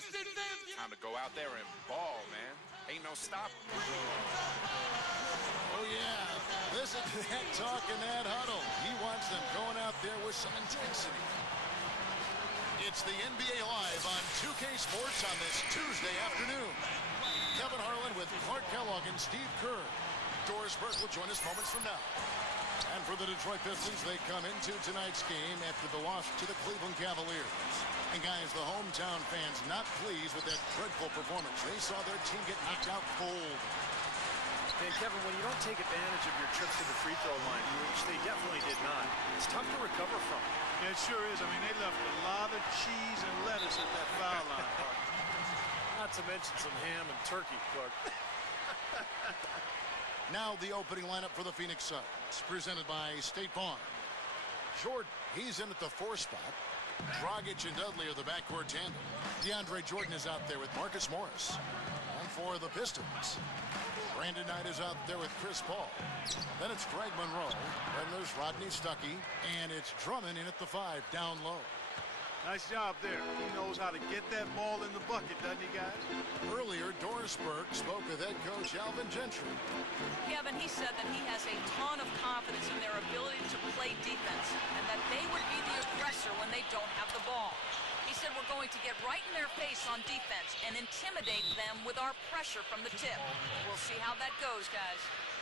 Time to go out there and ball, man. Ain't no stop. Oh, yeah. Listen to that talk in that huddle. He wants them going out there with some intensity. It's the NBA Live on 2K Sports on this Tuesday afternoon. Kevin Harlan with Clark Kellogg and Steve Kerr. Doris Burke will join us moments from now. And for the Detroit Pistons, they come into tonight's game after the loss to the Cleveland Cavaliers. And guys, the hometown fans not pleased with that dreadful performance. They saw their team get knocked out cold. And Kevin, when you don't take advantage of your trips to the free throw line, which they definitely did not, it's tough to recover from. Yeah, it sure is. I mean, they left a lot of cheese and lettuce at that foul line, Clark. Not to mention some ham and turkey, Clark. Now the opening lineup for the Phoenix Suns, presented by State Farm. Jordan, he's in at the 4 spot. Dragic and Dudley are the backcourt tandem. DeAndre Jordan is out there with Marcus Morris. And for the Pistons, Brandon Knight is out there with Chris Paul. Then it's Greg Monroe. Then there's Rodney Stuckey. And it's Drummond in at the 5, down low. Nice job there. He knows how to get that ball in the bucket, doesn't he, guys? Earlier, Doris Burke spoke with head coach Alvin Gentry. Kevin, he said that he has a ton of confidence in their ability to play defense and that they would be the aggressor when they don't have the ball. He said we're going to get right in their face on defense and intimidate them with our pressure from the tip. We'll see how that goes, guys.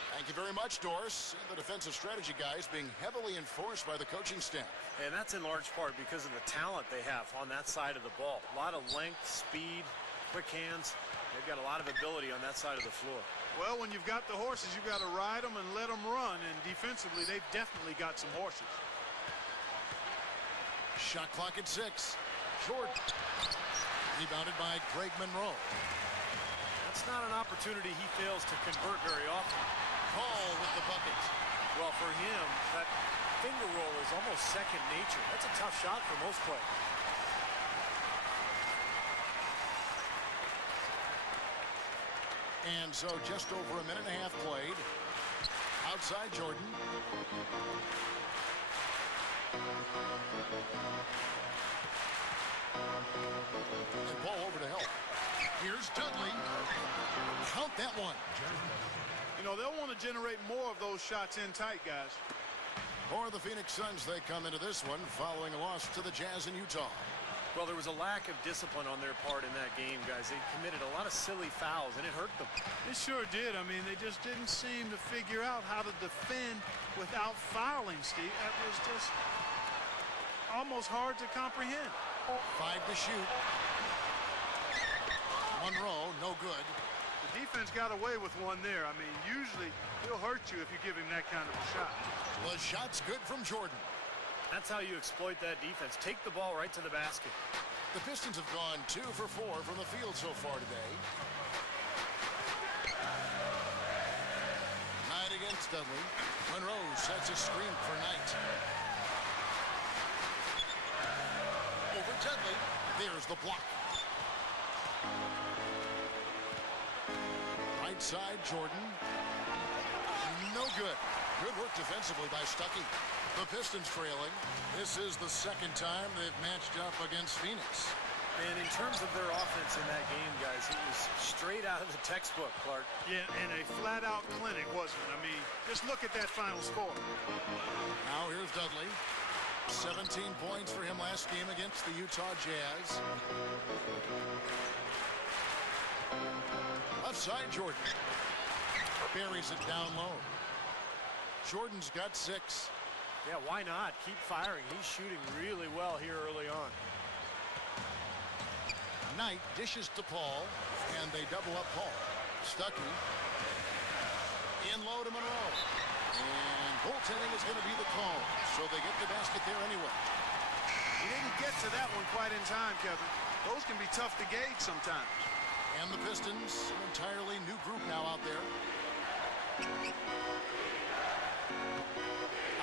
Thank you very much, Doris. The defensive strategy guys being heavily enforced by the coaching staff. And that's in large part because of the talent they have on that side of the ball. A lot of length, speed, quick hands. They've got a lot of ability on that side of the floor. Well, when you've got the horses, you've got to ride them and let them run. And defensively, they've definitely got some horses. Shot clock at 6. Jordan. Rebounded by Greg Monroe. That's not an opportunity he fails to convert very often. Paul with the bucket. Well, for him, that finger roll is almost second nature. That's a tough shot for most players. And so just over a minute and a half played. Outside Jordan. And Paul over to help. Here's Dudley. Count that one. You know, they'll want to generate more of those shots in tight, guys. For the Phoenix Suns, they come into this one following a loss to the Jazz in Utah. Well, there was a lack of discipline on their part in that game, guys. They committed a lot of silly fouls, and it hurt them. It sure did. I mean, they just didn't seem to figure out how to defend without fouling, Steve. That was just almost hard to comprehend. 5 to shoot. Monroe, no good. The defense got away with one there. I mean, usually he'll hurt you if you give him that kind of a shot. The shot's good from Jordan. That's how you exploit that defense. Take the ball right to the basket. The Pistons have gone 2 for 4 from the field so far today. Knight against Dudley. Monroe sets a screen for Knight. Over Dudley. There's the block. Right side, Jordan. No good. Good work defensively by Stuckey. The Pistons trailing. This is the second time they've matched up against Phoenix. And in terms of their offense in that game, guys, it was straight out of the textbook, Clark. Yeah, and a flat-out clinic, wasn't it? I mean, just look at that final score. Now here's Dudley. 17 points for him last game against the Utah Jazz. Left side, Jordan. Buries it down low. Jordan's got 6. Yeah, why not? Keep firing. He's shooting really well here early on. Knight dishes to Paul, and they double up Paul. Stuckey. In low to Monroe. And goaltending is going to be the call, so they get the basket there anyway. He didn't get to that one quite in time, Kevin. Those can be tough to gauge sometimes. And the Pistons, an entirely new group now out there.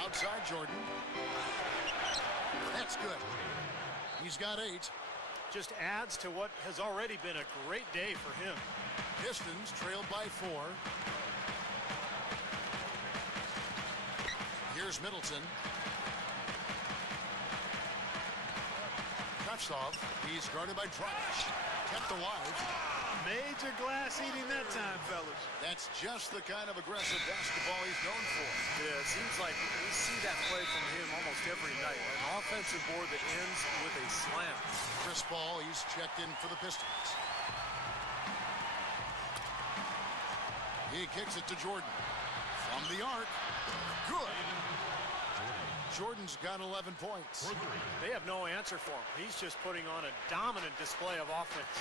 Outside Jordan. That's good. He's got 8. Just adds to what has already been a great day for him. Pistons trailed by 4. Here's Middleton. Kravtsov. He's guarded by Dragic. kept alive. Major glass eating that time, fellas. That's just the kind of aggressive basketball he's known for. Yeah, it seems like we see that play from him almost every night. An offensive board that ends with a slam. Chris Paul, he's checked in for the Pistons. He kicks it to Jordan. From the arc. Good. Jordan's got 11 points. They have no answer for him. He's just putting on a dominant display of offense.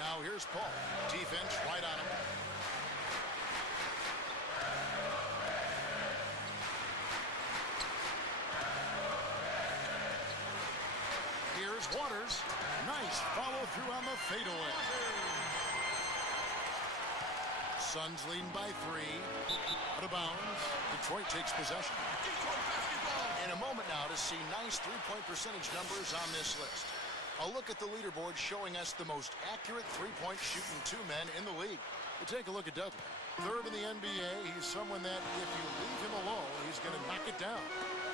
Now here's Paul. Defense right on him. Here's Waters. Nice follow through on the fadeaway. Suns leading by 3. Out of bounds. Detroit takes possession. In a moment now to see nice three-point percentage numbers on this list. A look at the leaderboard showing us the most accurate three-point shooting 2 men in the league. We'll take a look at Dudley. 3rd in the NBA. He's someone that if you leave him alone, he's going to knock it down.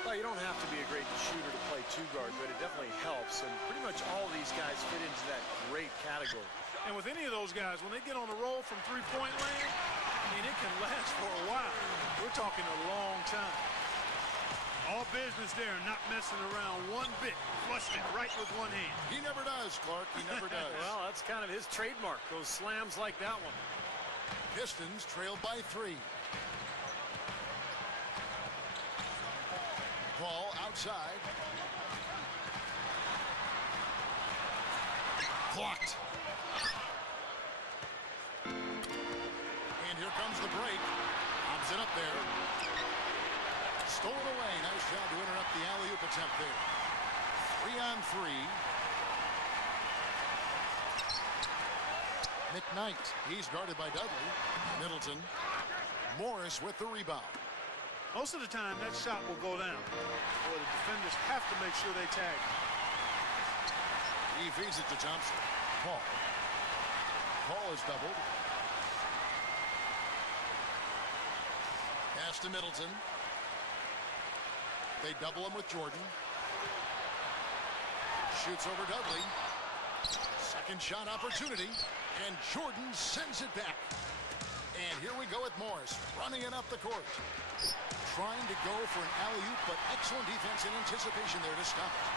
Well, you don't have to be a great shooter to play 2 guard, but it definitely helps. And pretty much all these guys fit into that great category. And with any of those guys, when they get on a roll from three-point land, I mean, it can last for a while. We're talking a long time. All business there, not messing around one bit. Flushed it right with one hand. He never does, Clark. He never does. Well, that's kind of his trademark, those slams like that one. Pistons trailed by 3. Paul outside. Blocked. And here comes the break. Lobs it up there. Stolen away. Nice job to interrupt the alley-oop attempt there. 3-on-3. McKnight. He's guarded by Dudley. Middleton. Morris with the rebound. Most of the time, that shot will go down. Well, the defenders have to make sure they tag. He feeds it to Thompson. Paul. Paul is doubled. Pass to Middleton. They double him with Jordan. Shoots over Dudley. Second shot opportunity. And Jordan sends it back. And here we go with Morris running it up the court. Trying to go for an alley-oop, but excellent defense in anticipation there to stop it.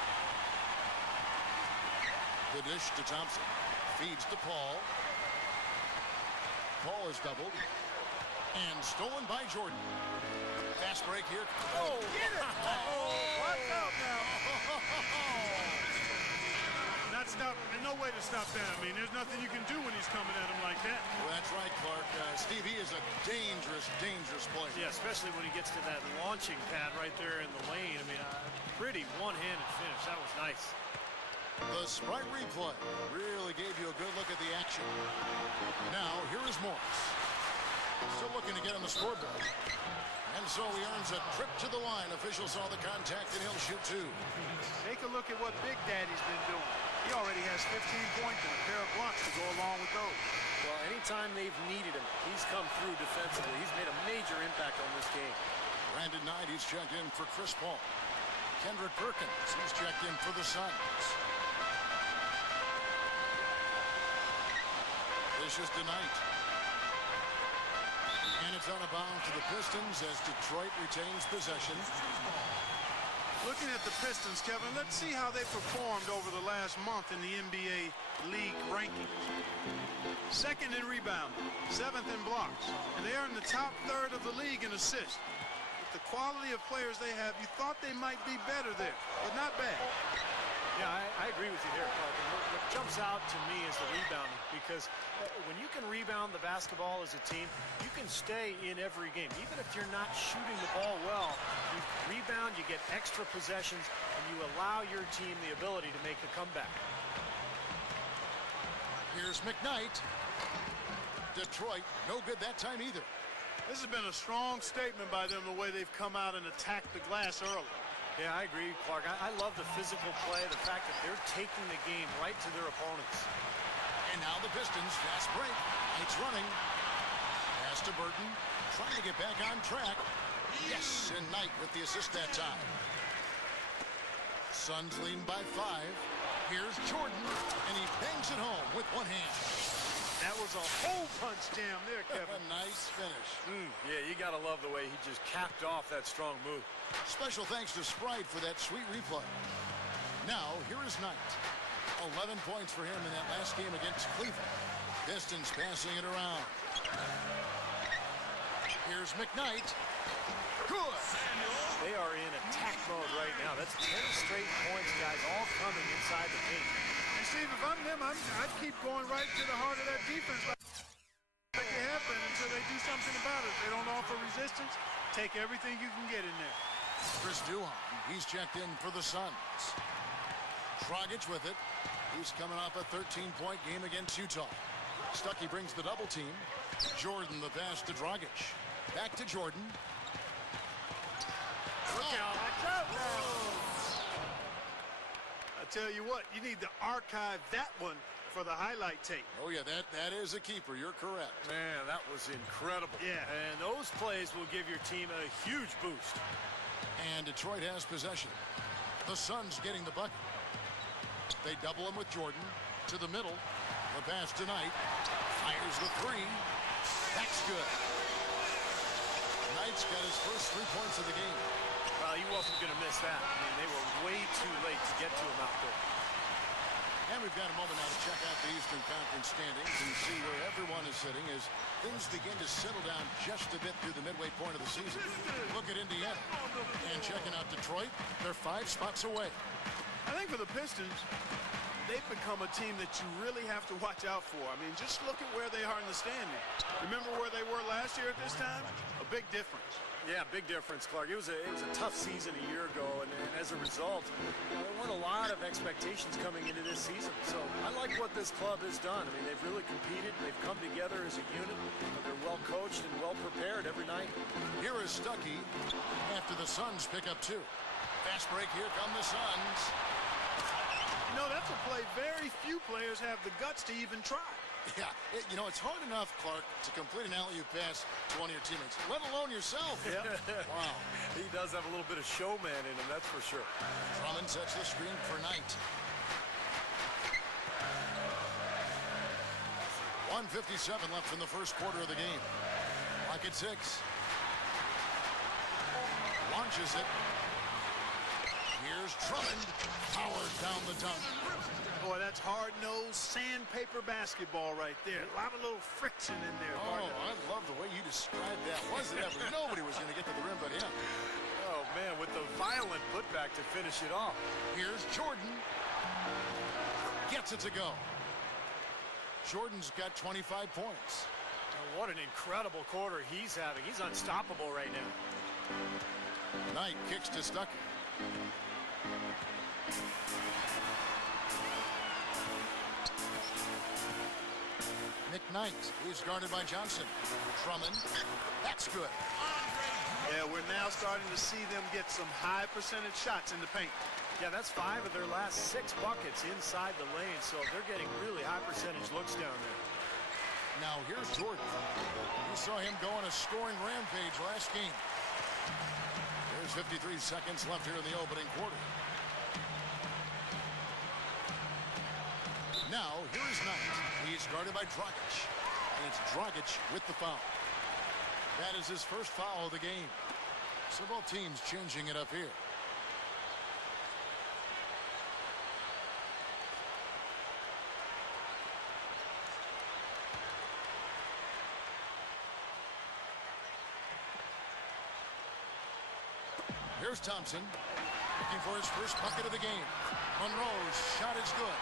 The dish to Thompson. Feeds to Paul. Paul is doubled. And stolen by Jordan. Fast break here. Oh, get it! Watch out now. Not stop. There's no way to stop that. I mean, there's nothing you can do when he's coming at him like that. Well, that's right, Clark. Steve, he is a dangerous, dangerous player. Yeah, especially when he gets to that launching pad right there in the lane. I mean, pretty one-handed finish. That was nice. The Sprite replay really gave you a good look at the action. Now, here is Morris. Still looking to get on the scoreboard. And so he earns a trip to the line. Officials saw the contact, and he'll shoot 2. Take a look at what Big Daddy's been doing. He already has 15 points and a pair of blocks to go along with those. Well, anytime they've needed him, he's come through defensively. He's made a major impact on this game. Brandon Knight, he's checked in for Chris Paul. Kendrick Perkins, he's checked in for the Suns. This is tonight. And it's out of bounds to the Pistons as Detroit retains possession. Looking at the Pistons, Kevin, let's see how they performed over the last month in the NBA League rankings. 2nd in rebounding, 7th in blocks, and they are in the top 3rd of the league in assists. With the quality of players they have, you thought they might be better there, but not bad. Yeah, I agree with you there, Clark. And what jumps out to me is the rebounding, because when you can rebound the basketball as a team, you can stay in every game. Even if you're not shooting the ball well, you rebound, you get extra possessions, and you allow your team the ability to make the comeback. Here's McKnight. Detroit, no good that time either. This has been a strong statement by them, the way they've come out and attacked the glass early. Yeah, I agree, Clark. I love the physical play, the fact that they're taking the game right to their opponents. And now the Pistons, fast break. Knight's running. Pass to Burton, trying to get back on track. Yes, and Knight with the assist that time. Suns leading by 5. Here's Jordan, and he bangs it home with one hand. That was a hole punch jam there, Kevin. A nice finish. Yeah, you got to love the way he just capped off that strong move. Special thanks to Sprite for that sweet replay. Now, here is Knight. 11 points for him in that last game against Cleveland. Pistons passing it around. Here's McKnight. Good. They are in attack mode right now. That's 10 straight points, guys, all coming inside the paint. And Steve, if I'm them, I'd keep going right to the heart of that defense like they have been until they do something about it. If they don't offer resistance, take everything you can get in there. Chris Duhon, he's checked in for the Suns. Dragic with it. He's coming off a 13-point game against Utah. Stuckey brings the double team. Jordan the pass to Dragic. Back to Jordan. I tell you what, you need to archive that one for the highlight tape. Oh, yeah, that is a keeper. You're correct. Man, that was incredible. Yeah. And those plays will give your team a huge boost. And Detroit has possession. The Suns getting the bucket. They double him with Jordan to the middle. The pass to Knight. Fires the three. That's good. Knight's got his first 3 points of the game. Well, he wasn't going to miss that. I mean, they were way too late to get to him out there. And we've got a moment now to check out the Eastern Conference standings and see where everyone is sitting as things begin to settle down just a bit through the midway point of the season. Look at Indiana. And checking out Detroit, they're 5 spots away. I think for the Pistons, they've become a team that you really have to watch out for. I mean, just look at where they are in the standing. Remember where they were last year at this time? A big difference. Yeah, big difference, Clark. It was a tough season a year ago, and as a result, there weren't a lot of expectations coming into this season. So I like what this club has done. I mean, they've really competed. They've come together as a unit. They're well coached and well prepared every night. Here is Stuckey after the Suns pick up 2. Fast break, here come the Suns. You know, that's a play very few players have the guts to even try. Yeah, it's hard enough, Clark, to complete an alley-oop pass to one of your teammates, let alone yourself. Yeah. Wow. He does have a little bit of showman in him, that's for sure. Drummond sets the screen for Knight. 1:57 left in the first quarter of the game. Clock at 6. Launches it. Here's Drummond. Powered down the dunk. Boy, that's hard-nosed sandpaper basketball right there. A lot of little friction in there. Oh, I love the way you described that. Wasn't ever nobody was going to get to the rim but him. Oh, man, with the violent putback to finish it off. Here's Jordan. Gets it to go. Jordan's got 25 points. Oh, what an incredible quarter he's having. He's unstoppable right now. Knight kicks to Stuckey. McKnight, he's guarded by Johnson. Drummond, that's good. Yeah, we're now starting to see them get some high percentage shots in the paint. Yeah, that's 5 of their last 6 buckets inside the lane, so they're getting really high percentage looks down there. Now here's Jordan. You saw him go on a scoring rampage last game. There's 53 seconds left here in the opening quarter. Now, here is Knight. He's guarded by Dragic. And it's Dragic with the foul. That is his first foul of the game. So both teams changing it up here. Here's Thompson. Looking for his first bucket of the game. Monroe's shot is good.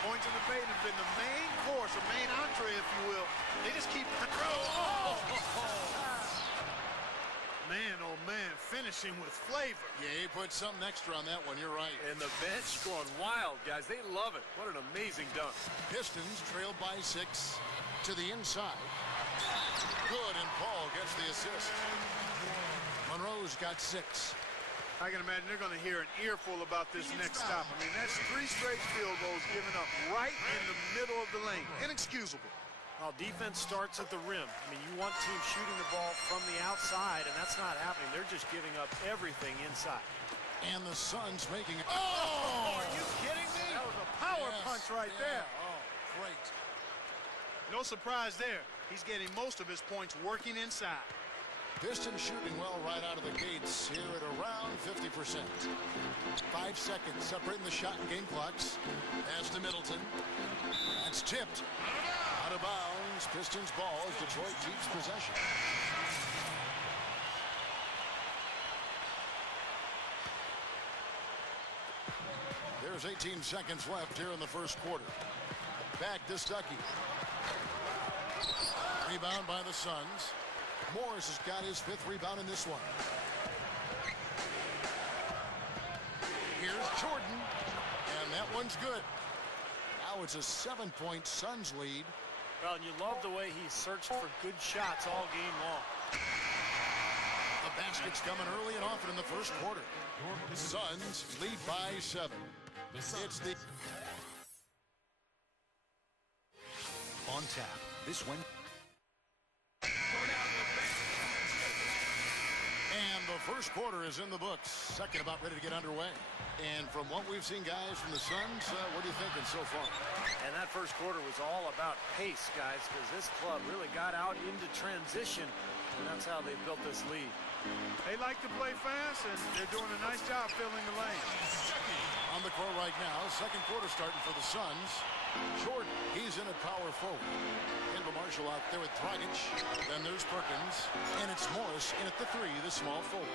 Points in the paint have been the main course, or main entree, if you will. They just keep... Man, oh man, finishing with flavor. Yeah, he put something extra on that one, you're right. And the bench going wild, guys. They love it. What an amazing dunk. Pistons trailed by 6 to the inside. Good, and Paul gets the assist. Monroe's got 6. I can imagine they're going to hear an earful about this next stop. I mean, that's 3 straight field goals given up right in the middle of the lane. Inexcusable. Well, defense starts at the rim. I mean, you want teams shooting the ball from the outside, and that's not happening. They're just giving up everything inside. And the Suns making it. Oh, are you kidding me? That was a power punch right there. Oh, great. No surprise there. He's getting most of his points working inside. Pistons shooting well right out of the gates here at around 50%. 5 seconds separating the shot and game clocks. Pass to Middleton. That's tipped. Out of bounds. Pistons ball as Detroit keeps possession. There's 18 seconds left here in the first quarter. Back to Stuckey. Rebound by the Suns. Morris has got his 5th rebound in this one. Here's Jordan. And that one's good. Now it's a 7-point Suns lead. Well, and you love the way he searched for good shots all game long. The basket's coming early and often in the first quarter. Suns lead by 7. It's the On tap this Wednesday. And the first quarter is in the books. Second about ready to get underway. And from what we've seen, guys, from the Suns, what are you thinking so far? And that first quarter was all about pace, guys, because this club really got out into transition, and that's how they built this lead. They like to play fast, and they're doing a nice job filling the lane. On the court right now, second quarter starting for the Suns. Jordan, he's in at power forward. Kendall Marshall out there with Dragic. Then there's Perkins. And it's Morris in at the 3, the small forward.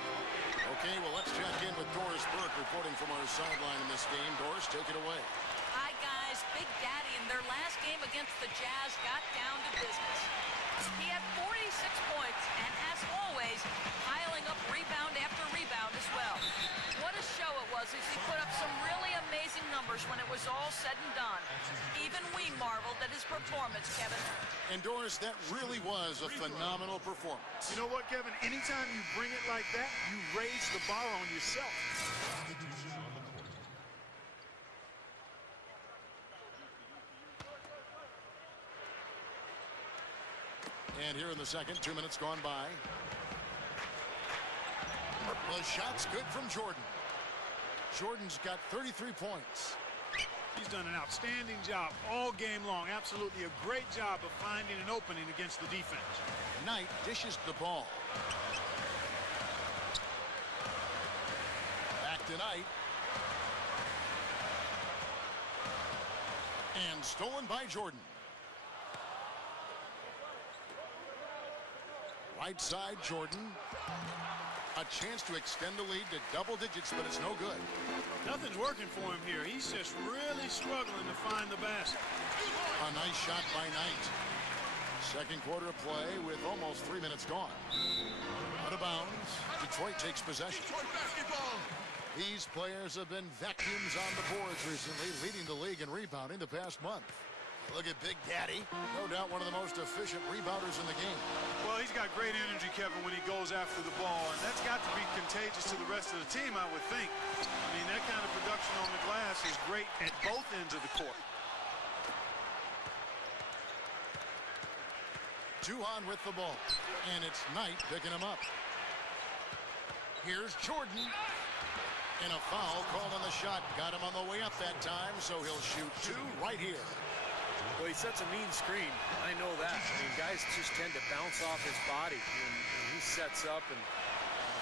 Okay, well, let's check in with Doris Burke reporting from our sideline in this game. Doris, take it away. Hi, guys. Big Daddy in their last game against the Jazz got down to business. He had 46 points, and as always, piling up rebound after rebound as well. What a show it was as he put up some really amazing numbers when it was all said and done. Even we marveled at his performance, Kevin. And Doris, that really was a phenomenal performance. You know what, Kevin? Anytime you bring it like that, you raise the bar on yourself. And here in the second, 2 minutes gone by. The shot's good from Jordan. Jordan's got 33 points. He's done an outstanding job all game long. Absolutely a great job of finding an opening against the defense. Knight dishes the ball. Back to Knight. And stolen by Jordan. Right side, Jordan. A chance to extend the lead to double digits, but it's no good. Nothing's working for him here. He's just really struggling to find the basket. A nice shot by Knight. Second quarter of play with almost 3 minutes gone. Out of bounds. Detroit takes possession. These players have been vacuums on the boards recently, leading the league in rebounding the past month. Look at Big Daddy. No doubt one of the most efficient rebounders in the game. Well, he's got great energy, Kevin, when he goes after the ball, and that's got to be contagious to the rest of the team, I would think. I mean, that kind of production on the glass is great at both ends of the court. Duhon with the ball, and it's Knight picking him up. Here's Jordan. And a foul called on the shot. Got him on the way up that time, so he'll shoot 2 right here. Well, he sets a mean screen. I know that. I mean, guys just tend to bounce off his body, and he sets up and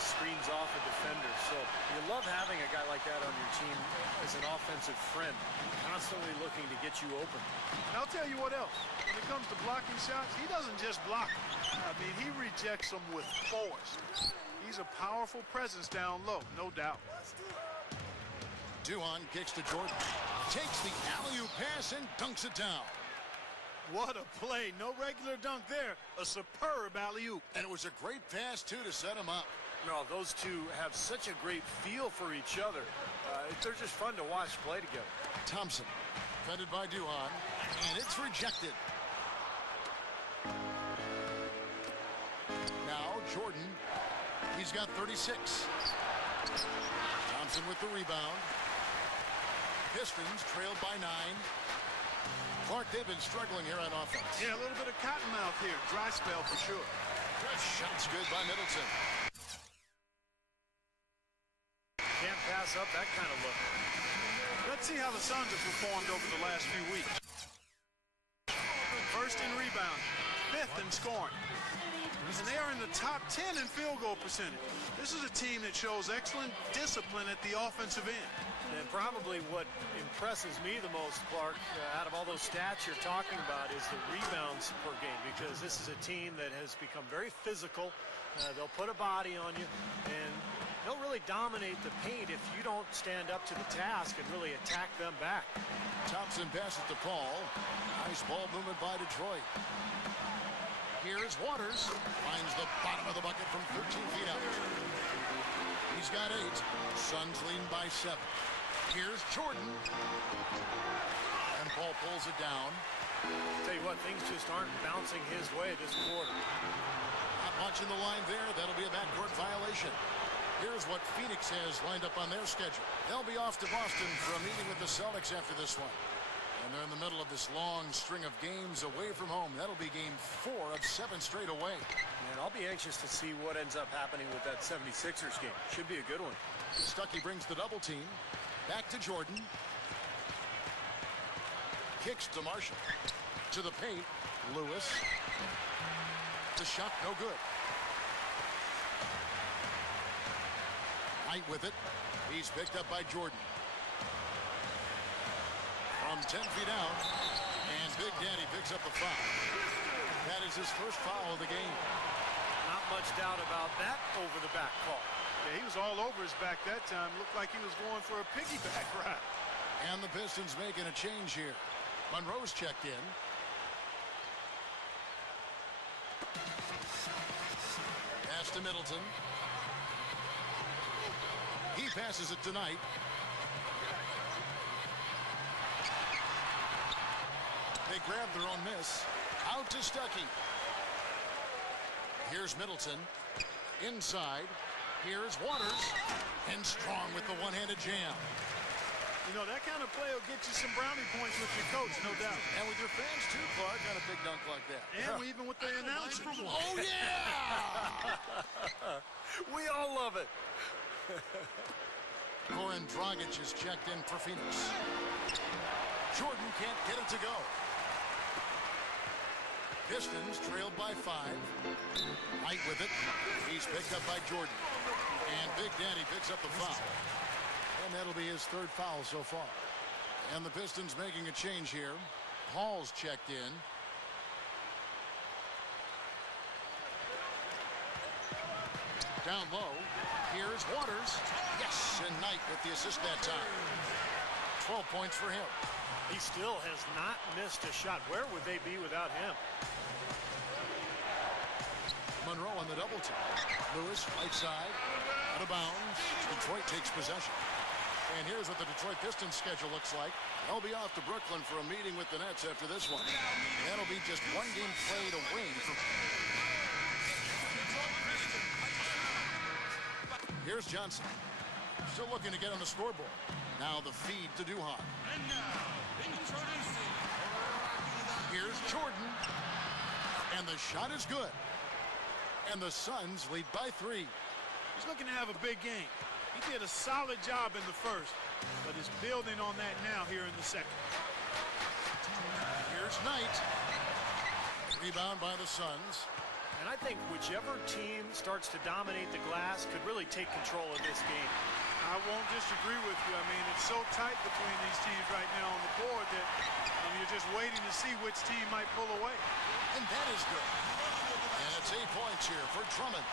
screens off a defender. So you love having a guy like that on your team as an offensive friend, constantly looking to get you open. And I'll tell you what else. When it comes to blocking shots, he doesn't just block them. I mean, he rejects them with force. He's a powerful presence down low, no doubt. Duhon kicks to Jordan. Takes the alley-oop pass and dunks it down. What a play. No regular dunk there. A superb alley-oop. And it was a great pass, too, to set him up. No, those two have such a great feel for each other. They're just fun to watch play together. Thompson, defended by Duhon, and it's rejected. Now, Jordan, he's got 36. Thompson with the rebound. Pistons trailed by 9. Clark, they've been struggling here on offense. Yeah, a little bit of cottonmouth here. Dry spell for sure. Shot's good by Middleton. Can't pass pass up that kind of look. Let's see how the Suns have performed over the last few weeks. First in rebounding, fifth in scoring. And they are in the top 10 in field goal percentage. This is a team that shows excellent discipline at the offensive end. And probably what impresses me the most, Clark, out of all those stats you're talking about is the rebounds per game, because this is a team that has become very physical. They'll put a body on you, and they'll really dominate the paint if you don't stand up to the task and really attack them back. Thompson passes to Paul. Nice ball movement by Detroit. Here's Waters. Finds the bottom of the bucket from 13 feet out. He's got 8. Suns leading by 7. Here's Jordan. And Paul pulls it down. Tell you what, things just aren't bouncing his way this quarter. Not watching the line there. That'll be a backcourt violation. Here's what Phoenix has lined up on their schedule. They'll be off to Boston for a meeting with the Celtics after this one. And they're in the middle of this long string of games away from home. That'll be game 4 of 7 straight away. And I'll be anxious to see what ends up happening with that 76ers game. Should be a good one. Stuckey brings the double team. Back to Jordan. Kicks to Marshall. To the paint. Lewis. The shot no good. Knight with it. He's picked up by Jordan. From 10 feet out. And Big Daddy picks up the foul. That is his first foul of the game. Not much doubt about that over the back call. Yeah, he was all over his back that time. Looked like he was going for a piggyback ride. And the Pistons making a change here. Monroe's checked in. Pass to Middleton. He passes it tonight. They grab their own miss. Out to Stuckey. Here's Middleton. Inside. Here's Waters. And Strong with the one-handed jam. You know, that kind of play will get you some brownie points with your coach, no doubt. And with your fans, too, Clark, on a big dunk like that. And even with the announcer. Oh, yeah! We all love it. Goran Dragic is checked in for Phoenix. Jordan can't get it to go. Pistons trailed by 5. Knight with it. He's picked up by Jordan. And Big Daddy picks up the foul. And that'll be his 3rd foul so far. And the Pistons making a change here. Hall's checked in. Down low. Here's Waters. Yes, and Knight with the assist that time. 12 points for him. He still has not missed a shot. Where would they be without him? Monroe on the double team. Lewis, right side, out of bounds. Detroit takes possession. And here's what the Detroit Pistons schedule looks like. They'll be off to Brooklyn for a meeting with the Nets after this one. That'll be just 1 game played away from... Here's Johnson. Still looking to get on the scoreboard. Now the feed to Duhan. Here's Jordan. And the shot is good. And the Suns lead by 3. He's looking to have a big game. He did a solid job in the first, but is building on that now here in the second. Here's Knight. Rebound by the Suns. And I think whichever team starts to dominate the glass could really take control of this game. I won't disagree with you. I mean, it's so tight between these teams right now on the board that you're just waiting to see which team might pull away. And that is good. And it's 8 points here for Drummond.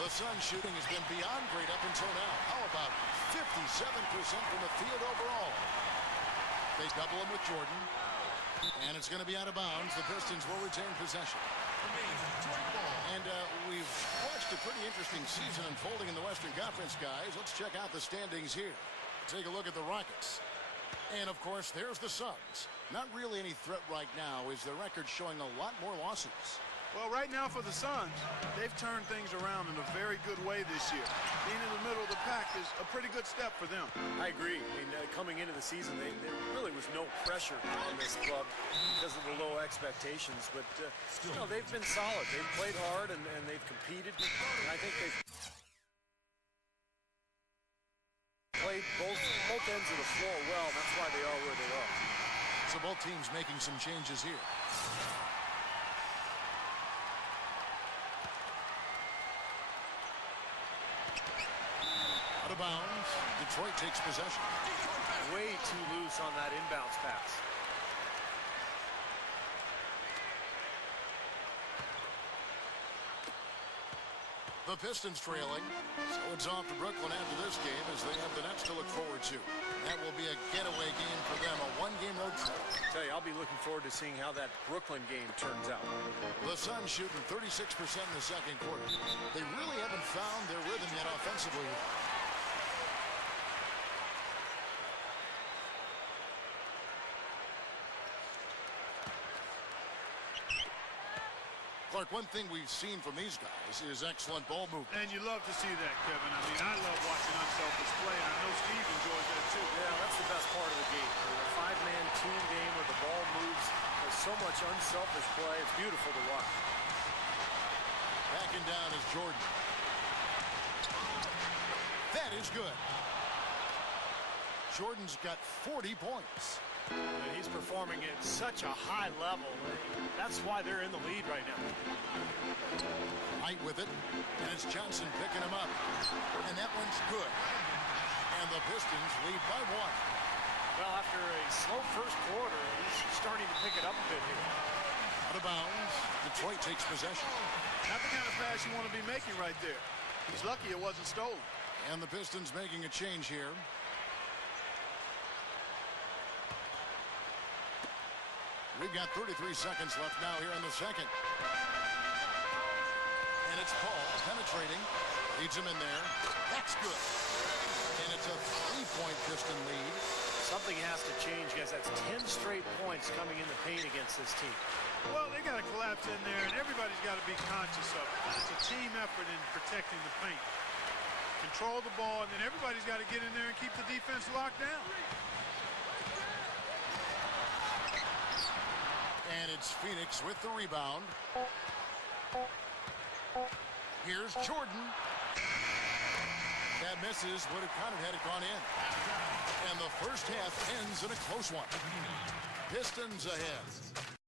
The Suns shooting has been beyond great up until now. How about 57% from the field overall? They double him with Jordan. And it's going to be out of bounds. The Pistons will retain possession. And we've watched a pretty interesting season unfolding in the Western Conference, guys. Let's check out the standings here. Take a look at the Rockets. And, of course, there's the Suns. Not really any threat right now, is the record showing a lot more losses. Well, right now for the Suns, they've turned things around in a very good way this year. Being in the middle of the pack is a pretty good step for them. I agree. I mean, coming into the season, there really was no pressure on this club because of the low expectations. But, you know, they've been solid. They've played hard, and they've competed. And I think they've played to the floor well, and that's why they are where they are. So both teams making some changes here. Out of bounds. Detroit takes possession. Way too loose on that inbounds pass. The Pistons trailing. So it's off to Brooklyn after this game as they have the Nets to look forward to. That will be a getaway game for them, a one-game road trip. Tell you, I'll be looking forward to seeing how that Brooklyn game turns out. The Suns shooting 36% in the second quarter. They really haven't found their rhythm yet offensively. Clark, one thing we've seen from these guys is excellent ball movement. And you love to see that, Kevin. I mean, I love watching unselfish play, and I know Steve enjoys that too. Yeah, that's the best part of the game. A five-man team game where the ball moves. There's so much unselfish play. It's beautiful to watch. Backing down is Jordan. That is good. Jordan's got 40 points. And he's performing at such a high level. That's why they're in the lead right now. Light with it, and it's Johnson picking him up. And that one's good. And the Pistons lead by 1. Well, after a slow first quarter, he's starting to pick it up a bit here. Out of bounds, Detroit takes possession. Not the kind of pass you want to be making right there. He's lucky it wasn't stolen. And the Pistons making a change here. We've got 33 seconds left now here in the second. And it's Paul penetrating. Leads him in there. That's good. And it's a 3-point Piston lead. Something has to change, guys. That's 10 straight points coming in the paint against this team. Well, they got to collapse in there, and everybody's got to be conscious of it. It's a team effort in protecting the paint. Control the ball, and then everybody's got to get in there and keep the defense locked down. And it's Phoenix with the rebound. Here's Jordan. That misses. Would have kind of had it gone in. And the first half ends in a close one. Pistons ahead.